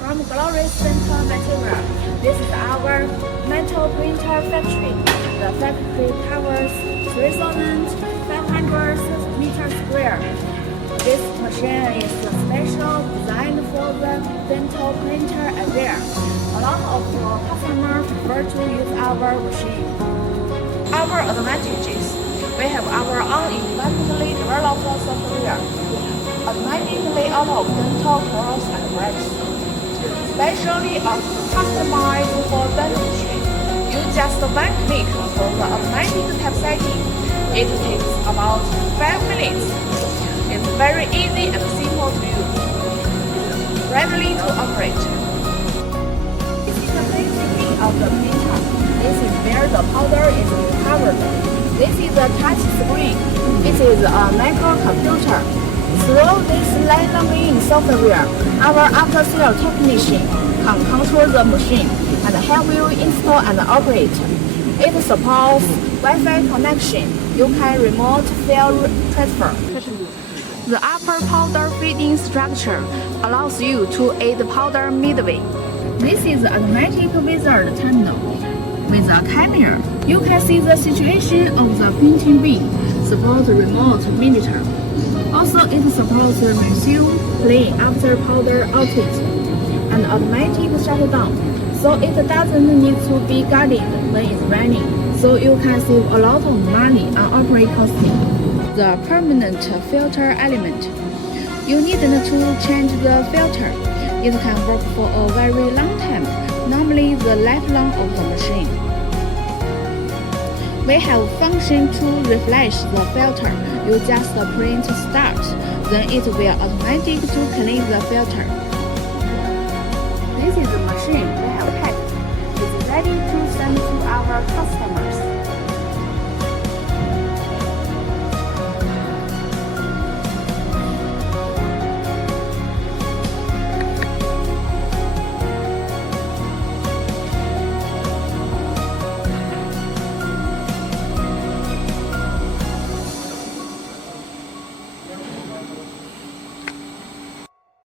from Glorious Dental Material. This is our metal printer factory. The factory covers 3,500 meters square. This machine is special designed for the dental printer area. A lot of customers prefer to use our machine. Our advantages: we have our own independently developed software, automatic layout of dental floors and racks, specially customized for dentistry. You just one click for the automatic typesetting. It takes about 5 minutes. It's very easy and simple to use. Friendly to operate. This is the basic of the printer. This is where the powder is recovered. This is a touch screen. This is a microcomputer. Through this learning software, our after-sales technician can control the machine and help you install and operate. It supports Wi-Fi connection. You can remote file transfer. The upper powder feeding structure allows you to add powder midway. This is an automatic wizard terminal. With a camera, you can see the situation of the printing bin. Supports remote monitor. Also, it supports resume play after powder outage and automatic shutdown, so it doesn't need to be guarded when it's running. So you can save a lot of money on operating costs. The permanent filter element. You needn't to change the filter. It can work for a very long time, normally the lifelong of the machine. We have function to refresh the filter. You just print start, then it will automatic to clean the filter. This is the machine we have packed. It's ready to send to our customers.